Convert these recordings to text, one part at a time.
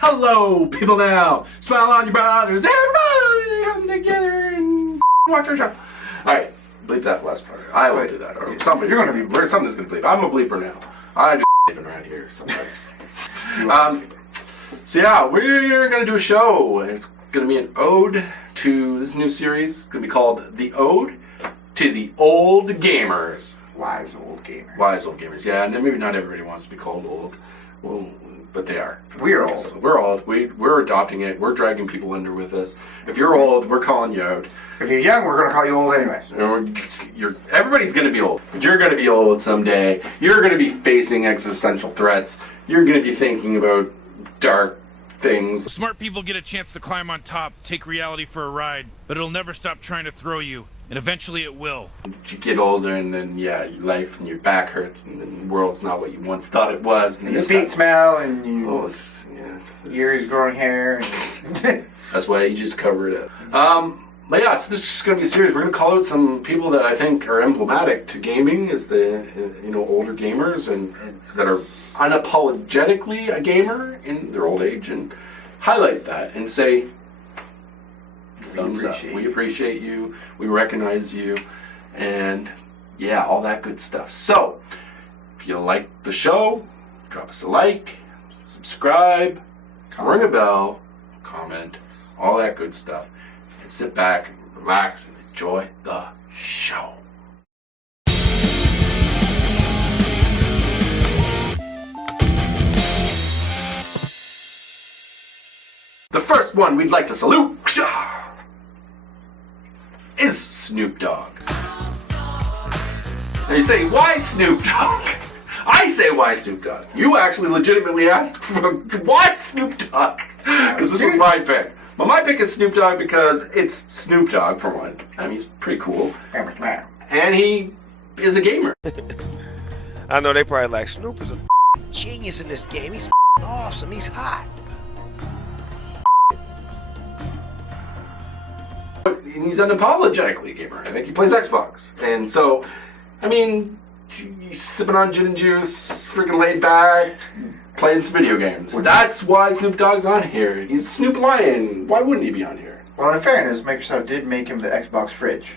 Hello, people now. Smile on your brothers. Everybody come together and watch our show. All right, bleep that last part. I will do that. Or somebody, you're gonna be. Somebody's gonna bleep. I'm a bleeper now. I do bleeping around here sometimes. So yeah, we're gonna do a show, and it's gonna be an ode to this new series. It's gonna be called "The Ode to the Old Gamers." Wise old gamers. Wise old gamers. Yeah, and maybe not everybody wants to be called old. Well, but they are. We're old. So we're old. We're adopting it. We're dragging people under with us. If you're old, we're calling you out. If you're young, we're going to call you old anyways. Everybody's going to be old. You're going to be old someday. You're going to be facing existential threats. You're going to be thinking about dark things. Smart people get a chance to climb on top, take reality for a ride, but it'll never stop trying to throw you. And eventually it will. You get older and then, yeah, your life and your back hurts and then the world's not what you once thought it was. And your feet smell and your ears growing hair. And that's why you just cover it up. But yeah, so this is just going to be a series. We're going to call out some people that I think are emblematic to gaming as the, older gamers and that are unapologetically a gamer in their old age and highlight that and say, thumbs up. We appreciate you. We recognize you. And yeah, all that good stuff. So, if you like the show, drop us a like, subscribe, ring a bell, comment, all that good stuff. And sit back, relax, and enjoy the show. The first one we'd like to salute is Snoop Dogg. Now you say, why Snoop Dogg? I say, why Snoop Dogg? You actually legitimately asked, why Snoop Dogg? Because this was my pick. Well, my pick is Snoop Dogg because it's Snoop Dogg, for one. I mean, he's pretty cool. And he is a gamer. I know they probably like, Snoop is a genius in this game. He's awesome. He's hot. He's unapologetically a gamer. I think he plays Xbox. And so, I mean, he's sipping on gin and juice, freaking laid back, playing some video games. That's why Snoop Dogg's on here. He's Snoop Lion. Why wouldn't he be on here? Well, in fairness, Microsoft did make him the Xbox fridge.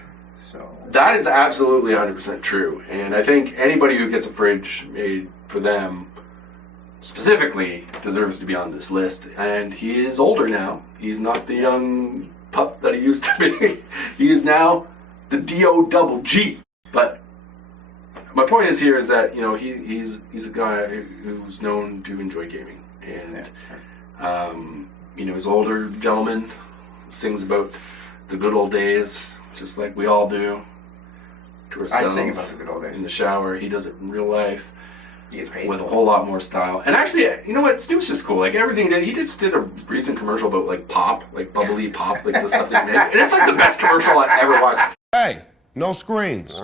So that is absolutely 100% true. And I think anybody who gets a fridge made for them specifically deserves to be on this list. And he is older now. He's not the young pup that he used to be. He is now the D-O-double-G. But my point is here is that, he's a guy who's known to enjoy gaming. And, he's an older gentleman, sings about the good old days, just like we all do. To ourselves. I sing about the good old days. In the shower. He does it in real life. He gets paid. With a whole lot more style. And actually, you know what? Snoop's just cool. Like, everything he just did a recent commercial about, like, pop, like, bubbly pop, like, the stuff they make. And it's, like, the best commercial I've ever watched. Hey, no screens.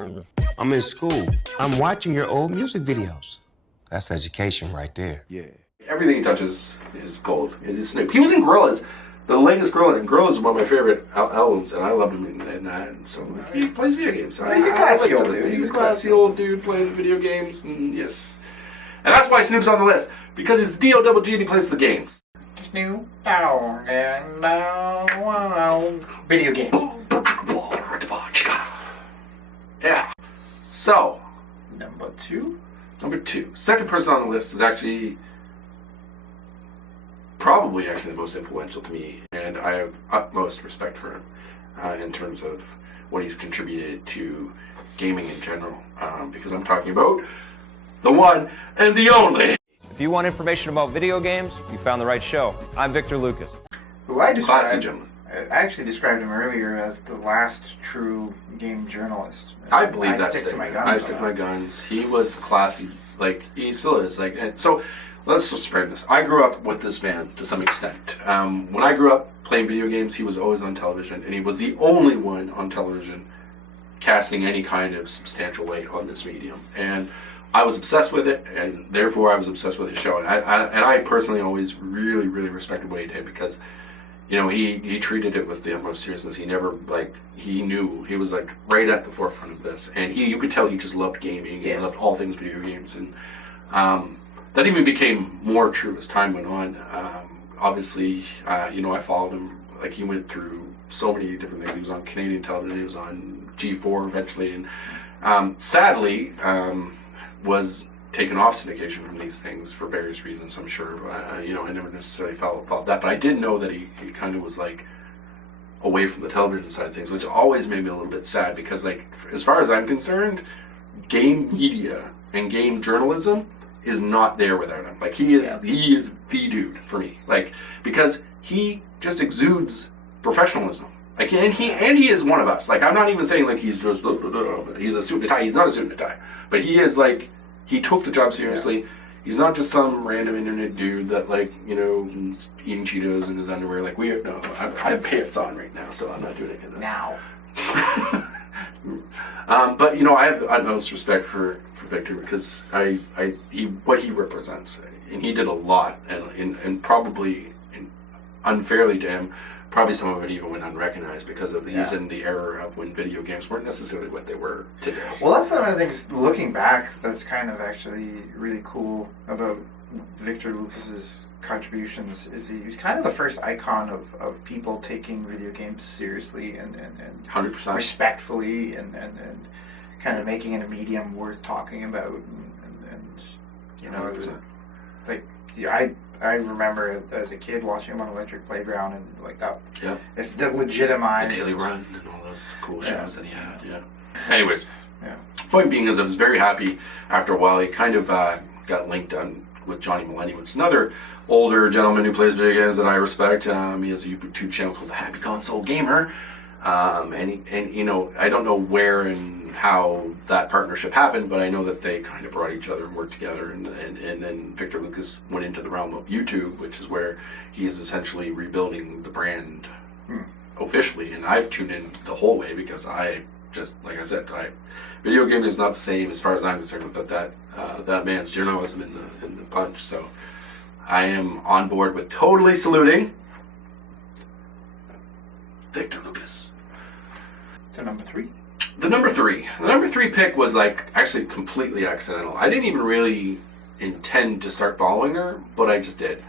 I'm in school. I'm watching your old music videos. That's education right there. Yeah. Everything he touches is gold. It is Snoop. He was in Gorillaz. The latest Gorillaz. And Gorillaz is one of my favorite albums, and I loved him in that. And so he plays video games. So he's a classy old dude. He's a classy old dude playing video games, and yes. And that's why Snoop's on the list. Because he's D-O-double-G and he plays the games. Snoop Dogg and video games. Yeah. So. Number two. Second person on the list is actually probably the most influential to me. And I have utmost respect for him in terms of what he's contributed to gaming in general. Because I'm talking about the one and the only. If you want information about video games, you found the right show. I'm Victor Lucas. Who I described, classy gentleman. I actually described him earlier as the last true game journalist. I believe that stick to my statement. guns. I stick to my guns. He was classy. Like, he still is. Like, and so let's just frame this. I grew up with this man to some extent. When I grew up playing video games, he was always on television, and he was the only one on television casting any kind of substantial weight on this medium. And I was obsessed with it, and therefore I was obsessed with his show. And I personally always really, really respected what he did because, he treated it with the utmost seriousness. He never, he knew. He was, right at the forefront of this. And you could tell he just loved gaming. Yes. He loved all things video games. And that even became more true as time went on. obviously, I followed him. Like, he went through so many different things. He was on Canadian television. He was on G4 eventually, and sadly, was taken off syndication from these things for various reasons. I'm sure. I never necessarily followed that, but I did know that he kind of was like away from the television side of things, which always made me a little bit sad because, like, as far as I'm concerned, game media and game journalism is not there without him. Like, he is the dude for me. Like, because he just exudes professionalism. Like, and he is one of us. Like, I'm not even saying like he's just he's a suit and tie. He's not a suit and tie, but he is like, he took the job seriously. Yeah. He's not just some random internet dude that, like, he's eating Cheetos in his underwear. Like, I have pants on right now, so I'm not doing it now. But I have the utmost respect for Victor because what he represents, and he did a lot, and probably unfairly to him. Probably some of it even went unrecognized because of he's in the era of when video games weren't necessarily what they were today. Well, that's one of the things, looking back, that's kind of actually really cool about Victor Lucas's contributions, is he was kind of the first icon of people taking video games seriously and 100% respectfully and kind of making it a medium worth talking about. I remember as a kid watching him on Electric Playground and like that. Yeah. If the legitimized the Daily Run and all those cool shows that he had. Yeah. Anyways. Yeah. Point being is I was very happy after a while. He kind of got linked on with Johnny Millennium, which is another older gentleman who plays video games that I respect. He has a YouTube channel called The Happy Console Gamer. I don't know where and how that partnership happened, but I know that they kind of brought each other and worked together, and then Victor Lucas went into the realm of YouTube, which is where he is essentially rebuilding the brand officially, and I've tuned in the whole way because I just, like I said, video gaming is not the same as far as I'm concerned with that man's journalism in the punch, so I am on board with totally saluting Victor Lucas. To number 3. The number three pick was like actually completely accidental. I didn't even really intend to start following her, but I just did.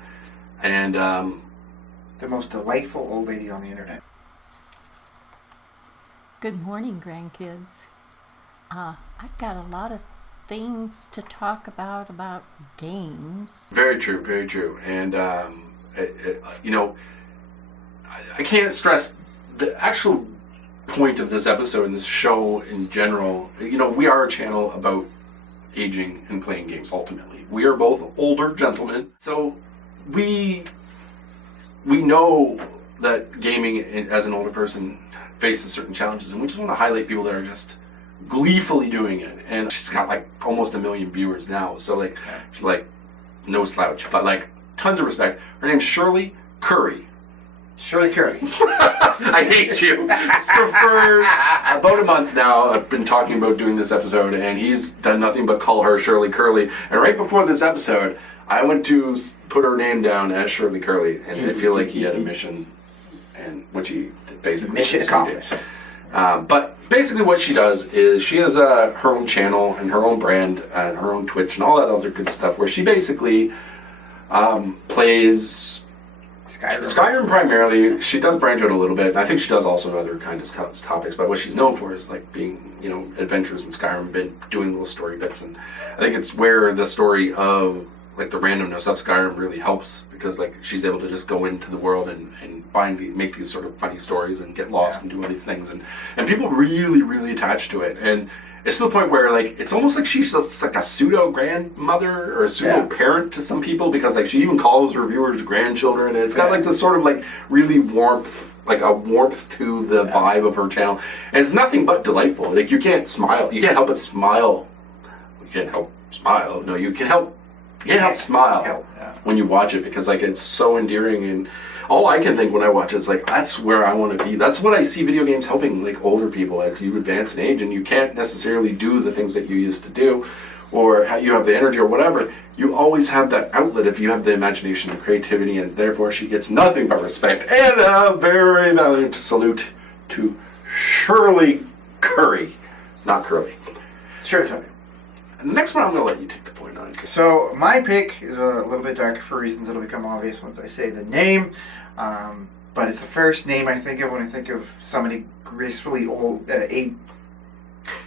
And the most delightful old lady on the internet. Good morning, grandkids. I've got a lot of things to talk about games. Very true, very true. And I can't stress the actual point of this episode and this show in general. We are a channel about aging and playing games. Ultimately, we are both older gentlemen, so we know that gaming as an older person faces certain challenges, and we just want to highlight people that are just gleefully doing it. And she's got like almost 1 million viewers now, so like no slouch, but like tons of respect. Her name's Shirley Curry. Shirley Curry. I hate you. So for about a month now, I've been talking about doing this episode, and he's done nothing but call her Shirley Curly. And right before this episode, I went to put her name down as Shirley Curly, and I feel like he had a mission, and which he basically mission accomplished. But basically, what she does is she has her own channel and her own brand and her own Twitch and all that other good stuff, where she basically plays Skyrim primarily. She does branch out a little bit, and I think she does also other kind of topics, but what she's known for is like being, adventures in Skyrim, been doing little story bits, and I think it's where the story of like the randomness of Skyrim really helps, because like she's able to just go into the world and make these sort of funny stories and get lost and do all these things, and people really, really attach to it, and it's to the point where like it's almost like she's like a pseudo grandmother or a pseudo parent to some people, because like she even calls her viewers grandchildren, and it's got like this sort of like really warmth, like a warmth to the vibe of her channel, and it's nothing but delightful. Like you can't help but smile. You can't help smile. No, you can't help smile when you watch it, because like it's so endearing, and all I can think when I watch it is like, that's where I want to be. That's what I see video games helping like older people as you advance in age, and you can't necessarily do the things that you used to do, or how you have the energy or whatever. You always have that outlet if you have the imagination and creativity, and therefore she gets nothing but respect and a very valiant salute to Shirley Curry, not Curly. Shirley Curry. And the next one I'm going to let you take the point on. So my pick is a little bit darker for reasons that'll become obvious once I say the name. But it's the first name I think of when I think of somebody gracefully old. It's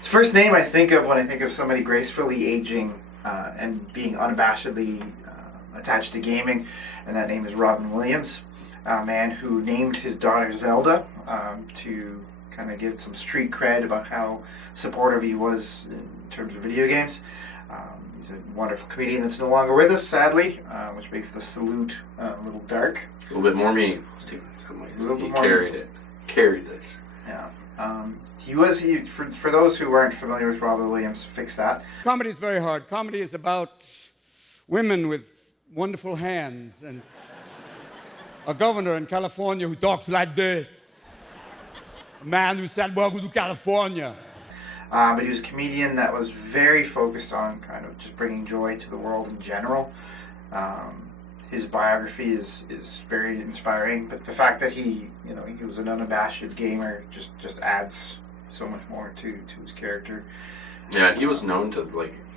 the first name I think of when I think of somebody gracefully aging and being unabashedly attached to gaming, and that name is Robin Williams, a man who named his daughter Zelda to kind of give some street cred about how supportive he was in terms of video games. He's a wonderful comedian that's no longer with us, sadly, which makes the salute a little dark. A little bit more meaningful, Stephen, in some ways. He Carried this. Yeah. For those who aren't familiar with Robin Williams, fix that. Comedy is very hard. Comedy is about women with wonderful hands and a governor in California who talks like this. A man who said, "Welcome to California." But he was a comedian that was very focused on kind of just bringing joy to the world in general. His biography is very inspiring, but the fact that he was an unabashed gamer just adds so much more to his character. Yeah, and he was known to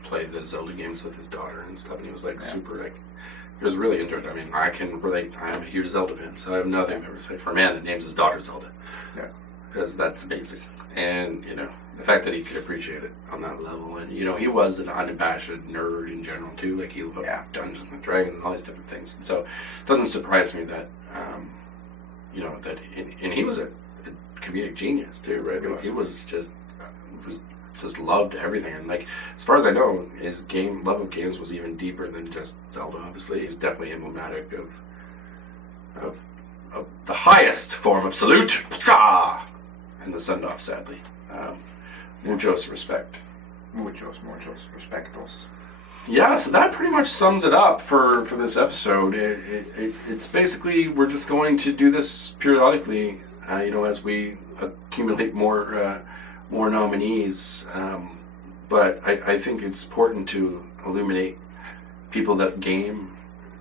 play the Zelda games with his daughter and stuff, and he was super he was really into it. I mean, I can relate. I am a huge Zelda fan, so I have nothing but respect for a man that names his daughter Zelda. Yeah, because that's basic, and the fact that he could appreciate it on that level, and he was an unabashed nerd in general too. Like he loved Dungeons and Dragons and all these different things, and so it doesn't surprise me that and he was a comedic genius too, right? He was just loved everything, and as far as I know, his love of games was even deeper than just Zelda. Obviously, he's definitely emblematic of the highest form of salute, and the send off, sadly. Muchos respect. Muchos respectos. Yeah, so that pretty much sums it up for this episode. It's basically, we're just going to do this periodically, as we accumulate more nominees. But I think it's important to illuminate people that game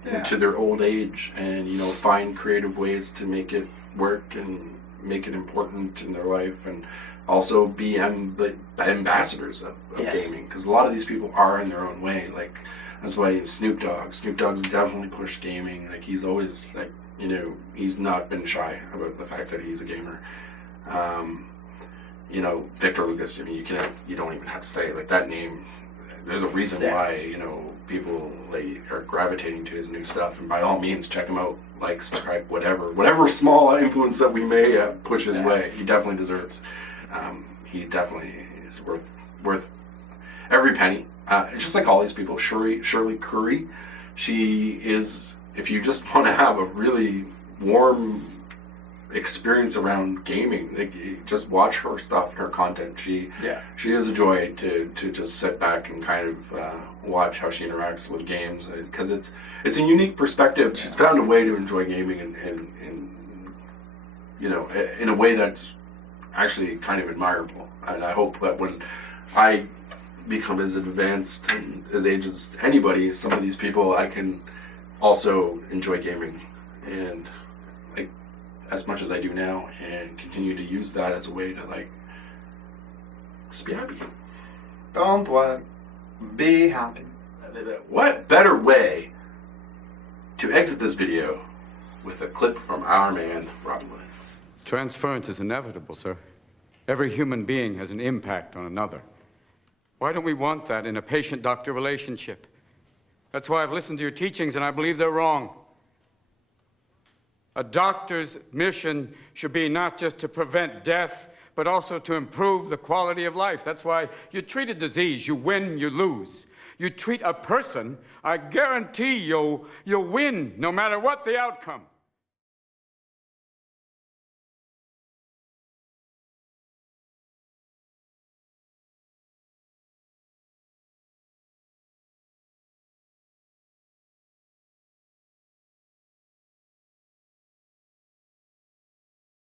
into their old age and, find creative ways to make it work and make it important in their life, and also be ambassadors of gaming, because a lot of these people are in their own way. That's why Snoop Dogg's definitely pushed gaming. He's always he's not been shy about the fact that he's a gamer. Victor Lucas, I mean, you don't even have to say that name. There's a reason why people are gravitating to his new stuff, and by all means check him out, subscribe, whatever small influence that we may push his way, he definitely deserves. He definitely is worth every penny. Just like all these people. Shirley Curry, she is, if you just want to have a really warm experience around gaming, just watch her stuff, her content. She is a joy to just sit back and kind of watch how she interacts with games, because it's a unique perspective. She's found a way to enjoy gaming in a way that's actually kind of admirable, and I hope that when I become as advanced and as age as anybody, some of these people, I can also enjoy gaming and as much as I do now, and continue to use that as a way to just be happy. Don't worry, be happy. What better way to exit this video with a clip from our man Robin Williams? Transference is inevitable, sir. Every human being has an impact on another. Why don't we want that in a patient-doctor relationship? That's why I've listened to your teachings, and I believe they're wrong. A doctor's mission should be not just to prevent death, but also to improve the quality of life. That's why you treat a disease, you win, you lose. You treat a person, I guarantee you'll win, no matter what the outcome.